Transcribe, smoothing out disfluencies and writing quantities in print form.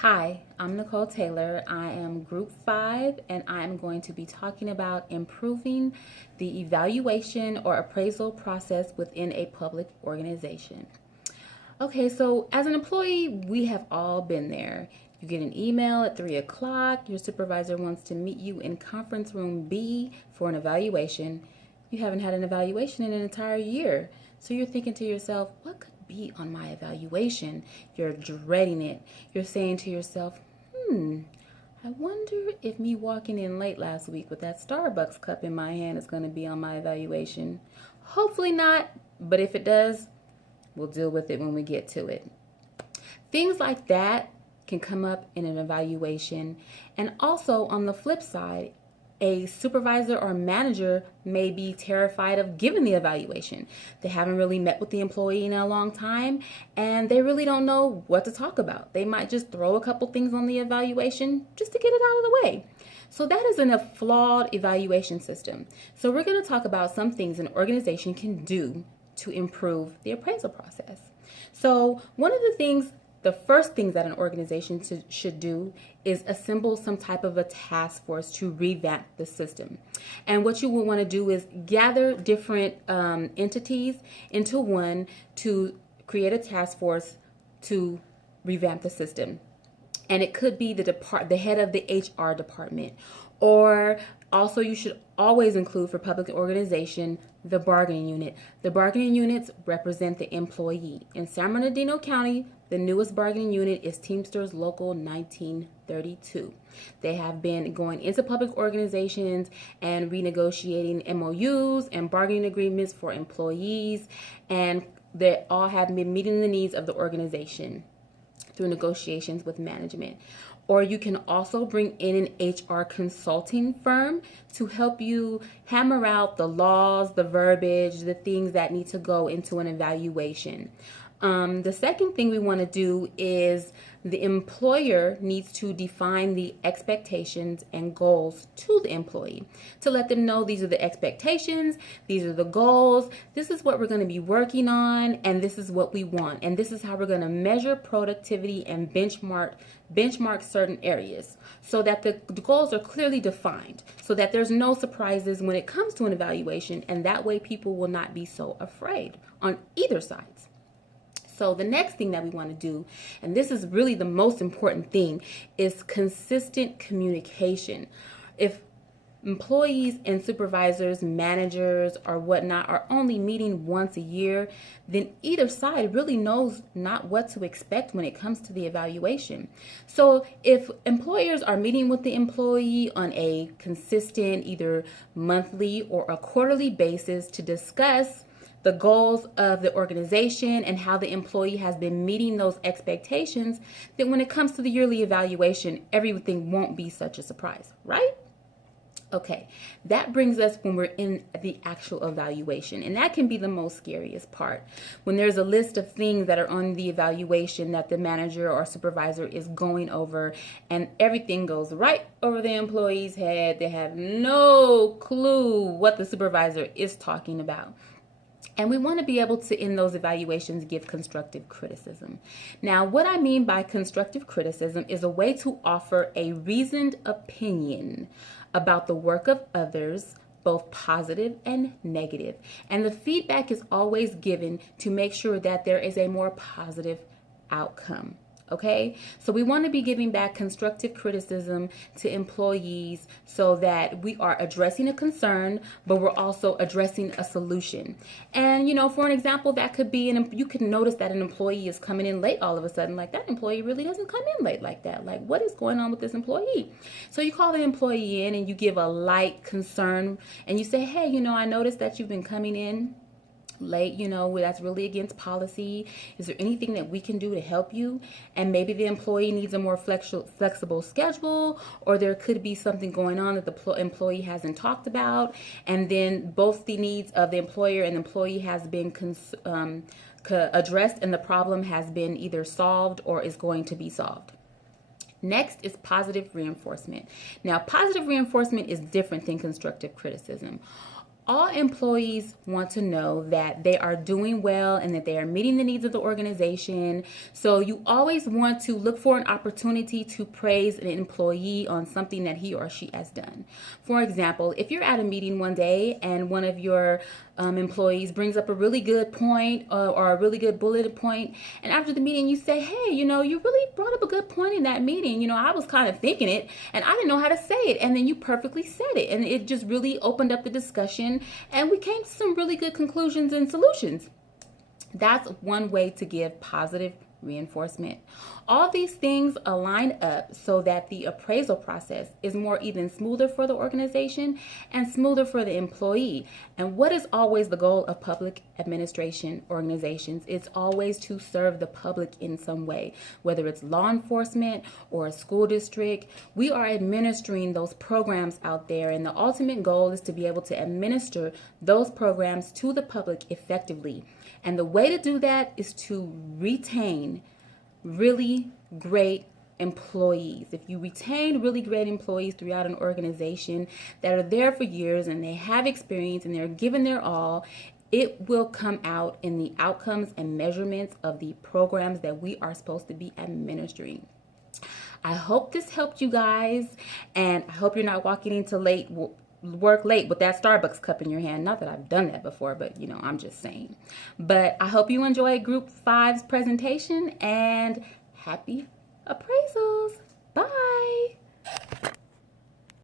Hi, I'm Nicole Taylor. I am Group 5 and I'm going to be talking about improving the evaluation or appraisal process within a public organization. Okay, so as an employee, we have all been there. You get an email at 3 o'clock, your supervisor wants to meet you in conference room B for an evaluation. You haven't had an evaluation in an entire year. So you're thinking to yourself, what could be on my evaluation? You're dreading it. You're saying to yourself, I wonder if me walking in late last week with that Starbucks cup in my hand is going to be on my evaluation. Hopefully not, but if it does, we'll deal with it when we get to it. Things like that can come up in an evaluation. And also on the flip side, a supervisor or manager may be terrified of giving the evaluation. They haven't really met with the employee in a long time and they really don't know what to talk about. They might just throw a couple things on the evaluation just to get it out of the way. So that is a flawed evaluation system. So we're going to talk about some things an organization can do to improve the appraisal process. So one of the first things that an organization should do is assemble some type of a task force to revamp the system. And what you will want to do is gather different entities into one to create a task force to revamp the system. And it could be the head of the HR department, or also you should always include for public organization the bargaining unit. The bargaining units represent the employee. In San Bernardino County, the newest bargaining unit is Teamsters Local 1932. They have been going into public organizations and renegotiating MOUs and bargaining agreements for employees, and they all have been meeting the needs of the organization through negotiations with management. Or you can also bring in an HR consulting firm to help you hammer out the laws, the verbiage, the things that need to go into an evaluation. The second thing we want to do is the employer needs to define the expectations and goals to the employee to let them know these are the expectations, these are the goals, this is what we're going to be working on, and this is what we want. And this is how we're going to measure productivity and benchmark certain areas so that the goals are clearly defined, so that there's no surprises when it comes to an evaluation, and that way people will not be so afraid on either sides. So the next thing that we want to do, and this is really the most important thing, is consistent communication. If employees and supervisors, managers, or whatnot are only meeting once a year, then either side really knows not what to expect when it comes to the evaluation. So if employers are meeting with the employee on a consistent, either monthly or a quarterly basis to discuss the goals of the organization and how the employee has been meeting those expectations, then when it comes to the yearly evaluation, everything won't be such a surprise, right? Okay, that brings us when we're in the actual evaluation, and that can be the most scariest part. When there's a list of things that are on the evaluation that the manager or supervisor is going over, and everything goes right over the employee's head. They have no clue what the supervisor is talking about. And we want to be able to, in those evaluations, give constructive criticism. Now, what I mean by constructive criticism is a way to offer a reasoned opinion about the work of others, both positive and negative. And the feedback is always given to make sure that there is a more positive outcome. Okay, so we want to be giving back constructive criticism to employees so that we are addressing a concern, but we're also addressing a solution. And, for an example, that could be, you can notice that an employee is coming in late all of a sudden. Like, that employee really doesn't come in late like that. Like, what is going on with this employee? So you call the employee in and you give a light concern and you say, hey, I noticed that you've been coming in late, that's really against policy. Is there anything that we can do to help you? And maybe the employee needs a more flexible schedule, or there could be something going on that the employee hasn't talked about. And then both the needs of the employer and the employee has been addressed, and the problem has been either solved or is going to be solved. Next is positive reinforcement. Now, positive reinforcement is different than constructive criticism. All employees want to know that they are doing well and that they are meeting the needs of the organization. So you always want to look for an opportunity to praise an employee on something that he or she has done. For example, if you're at a meeting one day and one of your employees brings up a really good point or a really good bulleted point, and after the meeting you say, hey, you really brought up a good point in that meeting. I was kind of thinking it and I didn't know how to say it, and then you perfectly said it, and it just really opened up the discussion and we came to some really good conclusions and solutions. That's one way to give positive reinforcement. All these things align up so that the appraisal process is more even smoother for the organization and smoother for the employee. And what is always the goal of public administration organizations? It's always to serve the public in some way, whether it's law enforcement or a school district. We are administering those programs out there, and the ultimate goal is to be able to administer those programs to the public effectively. And the way to do that is to retain really great employees. If you retain really great employees throughout an organization that are there for years and they have experience and they're giving their all, it will come out in the outcomes and measurements of the programs that we are supposed to be administering. I hope this helped you guys, and I hope you're not walking into work late with that Starbucks cup in your hand. Not that I've done that before, but I'm just saying. But I hope you enjoyed Group 5's presentation, and happy appraisals. Bye.